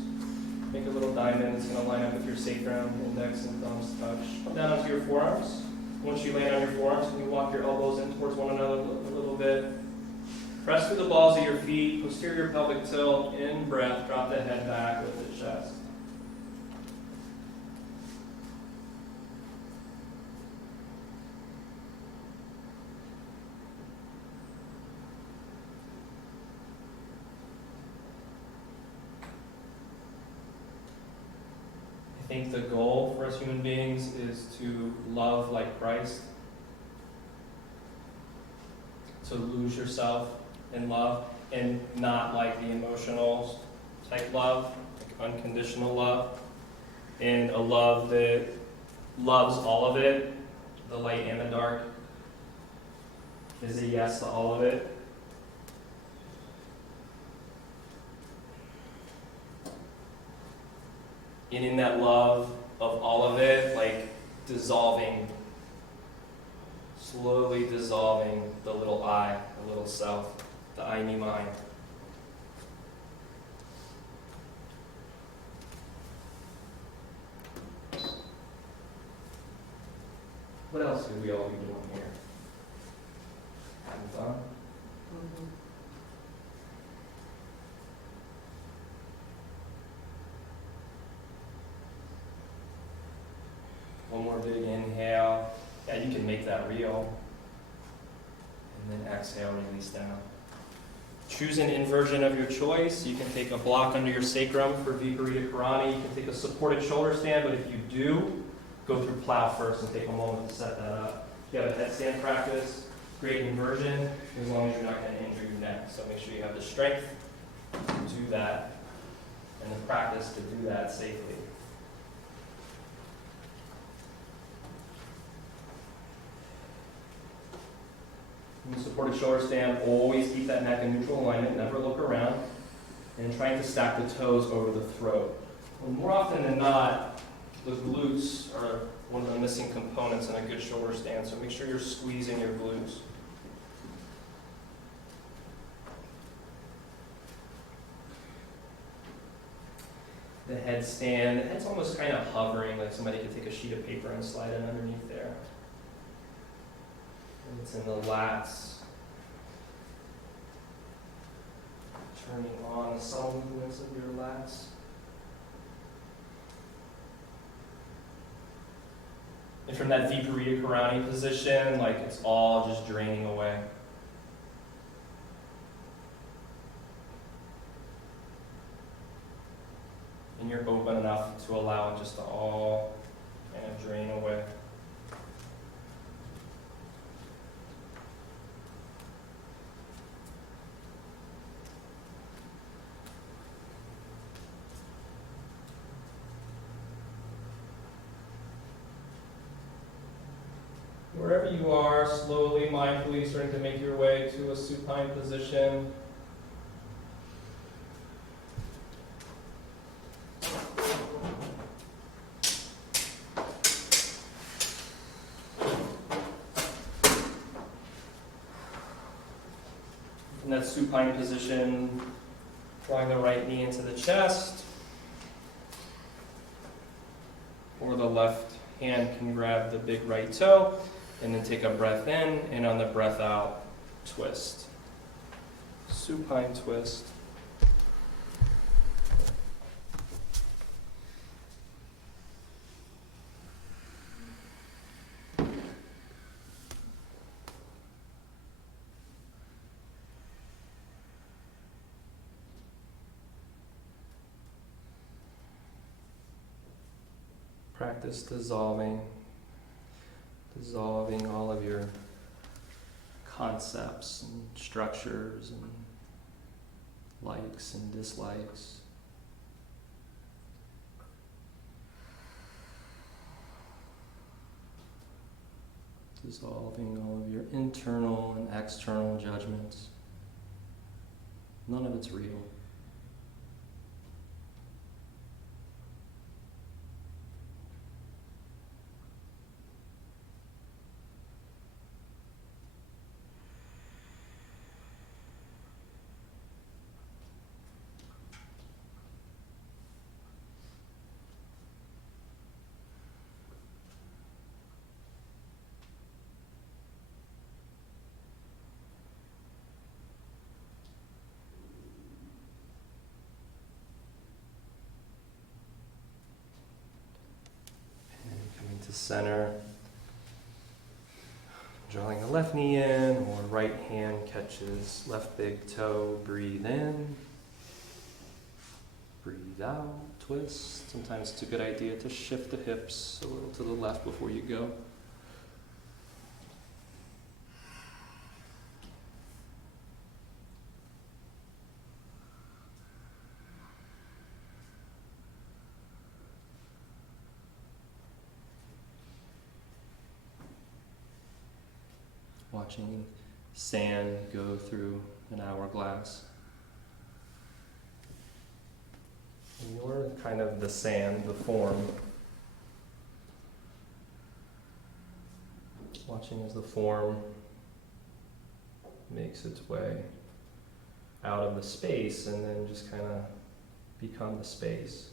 Make a little diamond. It's going to line up with your sacrum, index and thumbs touch. Come down onto your forearms. Once you land on your forearms, you can walk your elbows in towards one another a little bit. Press through the balls of your feet, posterior pelvic tilt, in breath, drop the head back with the chest. I think the goal for us human beings is to love like Christ, to lose yourself in love, and not like the emotional type love, like unconditional love, and a love that loves all of it, the light and the dark, is a yes to all of it. And in that love of all of it, like dissolving, slowly dissolving the little I, the little self, the I, me, mine. What else could we all be doing here? Having fun? One more big inhale. Yeah, you can make that real. And then exhale, release down. Choose an inversion of your choice. You can take a block under your sacrum for Viparita Karani. You can take a supported shoulder stand, but if you do, go through plow first and take a moment to set that up. If you have a headstand practice, great inversion, as long as you're not going to injure your neck. So make sure you have the strength to do that and the practice to do that safely. In the supported shoulder stand, always keep that neck in neutral alignment, never look around, and trying to stack the toes over the throat. Well, more often than not, the glutes are one of the missing components in a good shoulder stand, so make sure you're squeezing your glutes. The headstand, the head's almost kind of hovering, like somebody could take a sheet of paper and slide it underneath there. It's in the lats. Turning on the subtle movements of your lats. And from that Viparita Karani position, like it's all just draining away. And you're open enough to allow it just to all kind of drain away. Wherever you are, slowly, mindfully starting to make your way to a supine position. In that supine position, drawing the right knee into the chest, or the left hand can grab the big right toe. And then take a breath in, and on the breath out, twist. Supine twist. Practice dissolving all of your concepts and structures and likes and dislikes. Dissolving all of your internal and external judgments. None of it's real. center. Drawing the left knee in, or right hand catches left big toe. Breathe in. Breathe out. Twist. Sometimes it's a good idea to shift the hips a little to the left before you go. Watching sand go through an hourglass. And you're kind of the sand, the form. Watching as the form makes its way out of the space and then just kind of become the space.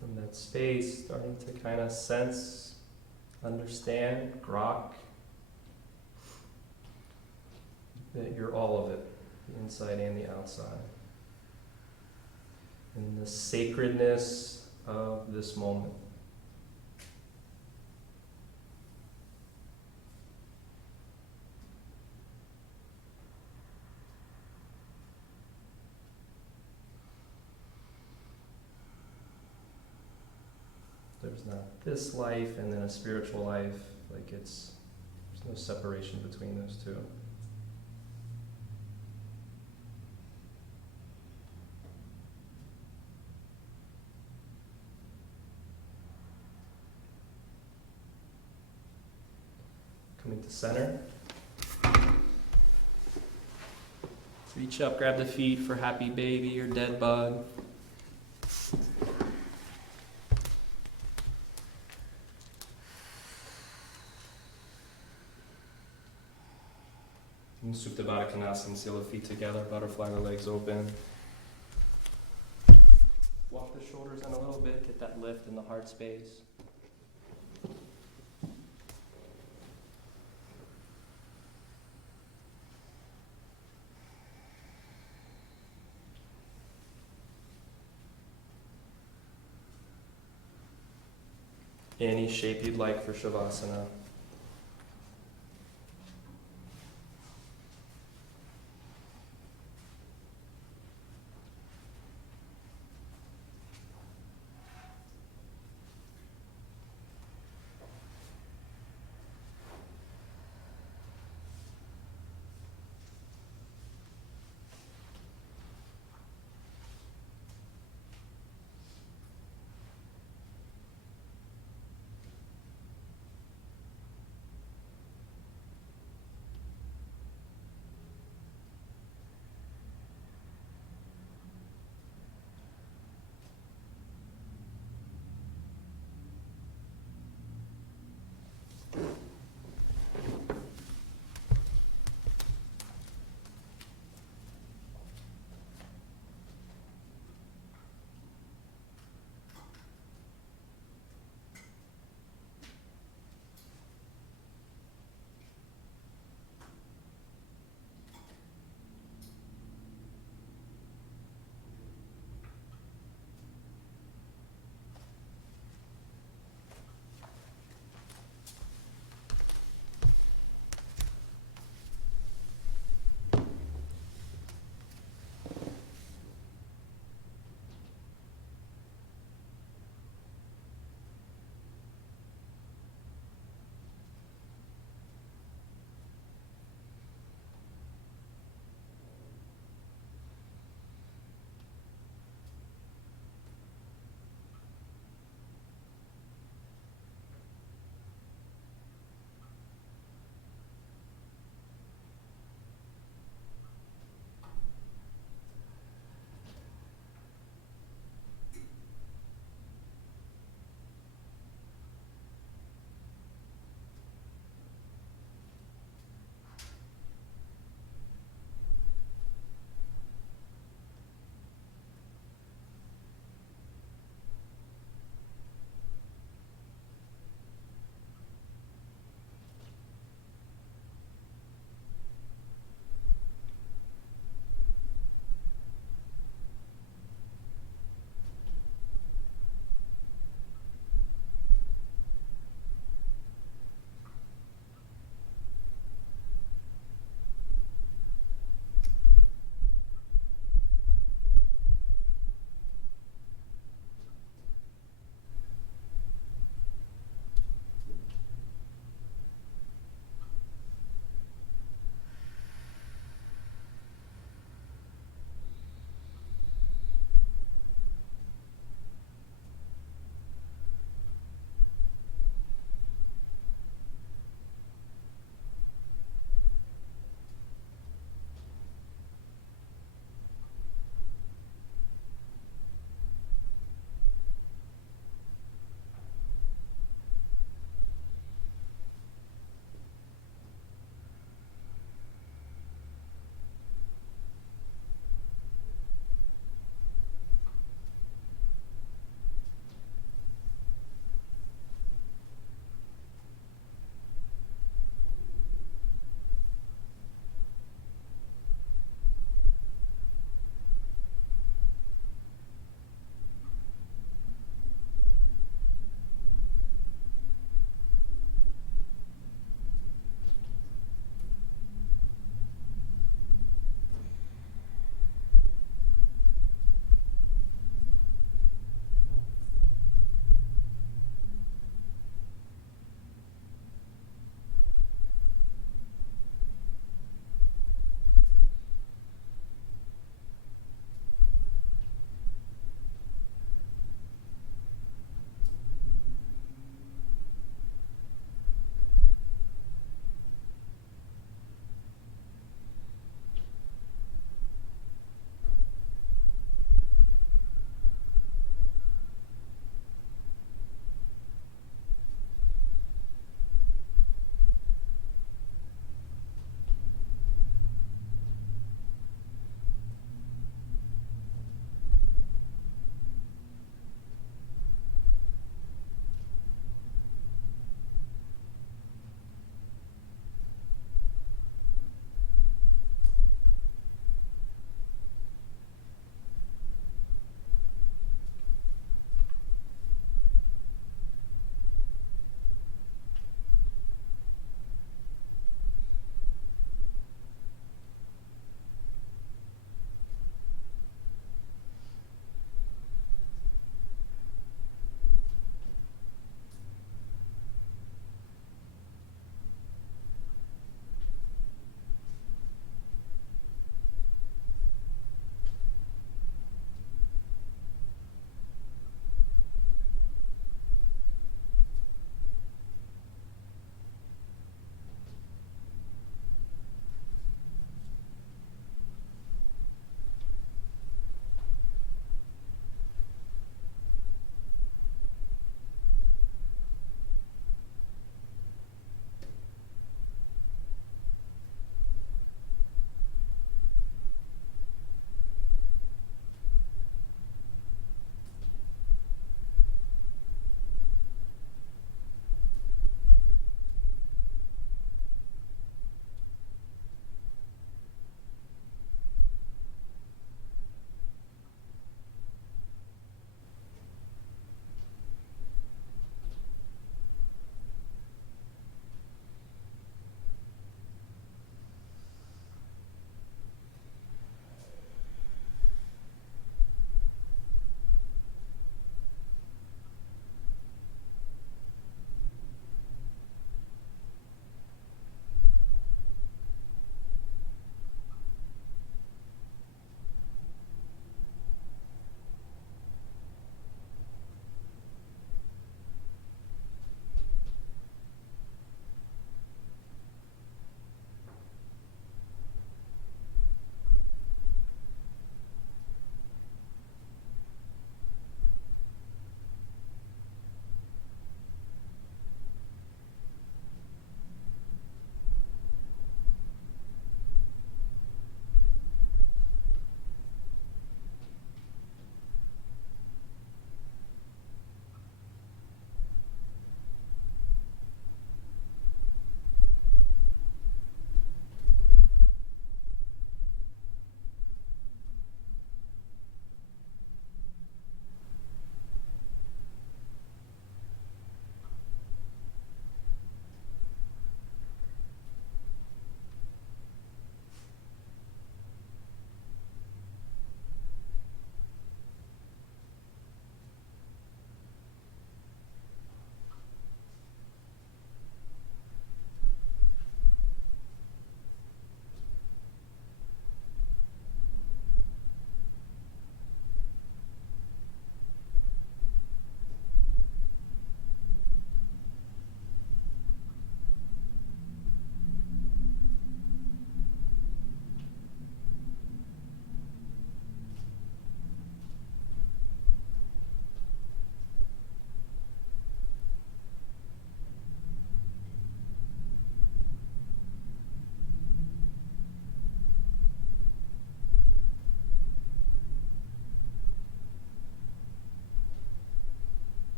From that space, starting to kind of sense, understand, grok, that you're all of it, the inside and the outside. And the sacredness of this moment. There's not this life and then a spiritual life. There's no separation between those two. Coming to center. Reach up, grab the feet for happy baby or dead bug. Supta Baddha Konasana, seal the feet together, butterfly the legs open. Walk the shoulders in a little bit, get that lift in the heart space. Any shape you'd like for Shavasana.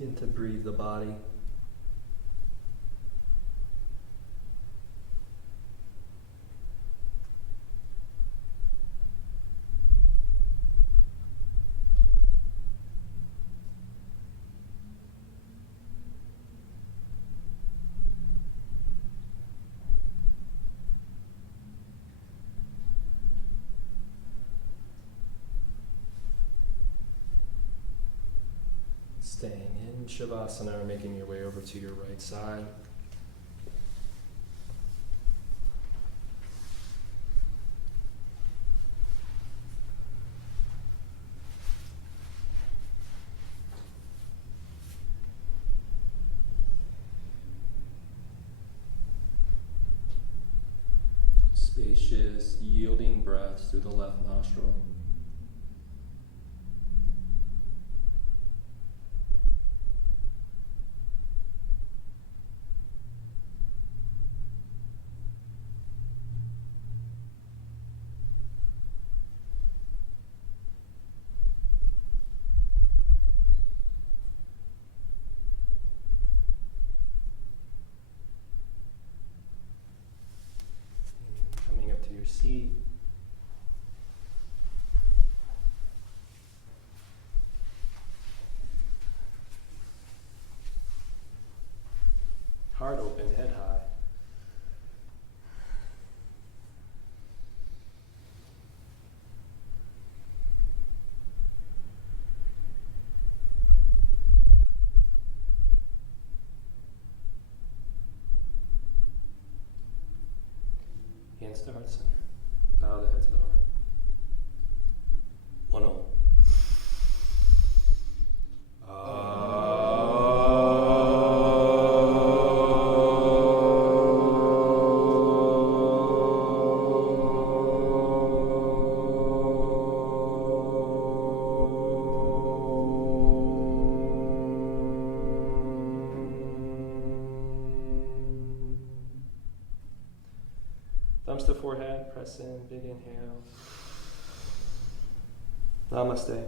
Begin to breathe the body. Staying in Shavasana or making your way over to your right side. Spacious, yielding breaths through the left nostril. Coming up to your seat. Heart open, head high. Hands to heart center. Bow the head to the heart. One Om. Thumbs to forehead, press in, big inhale. Namaste.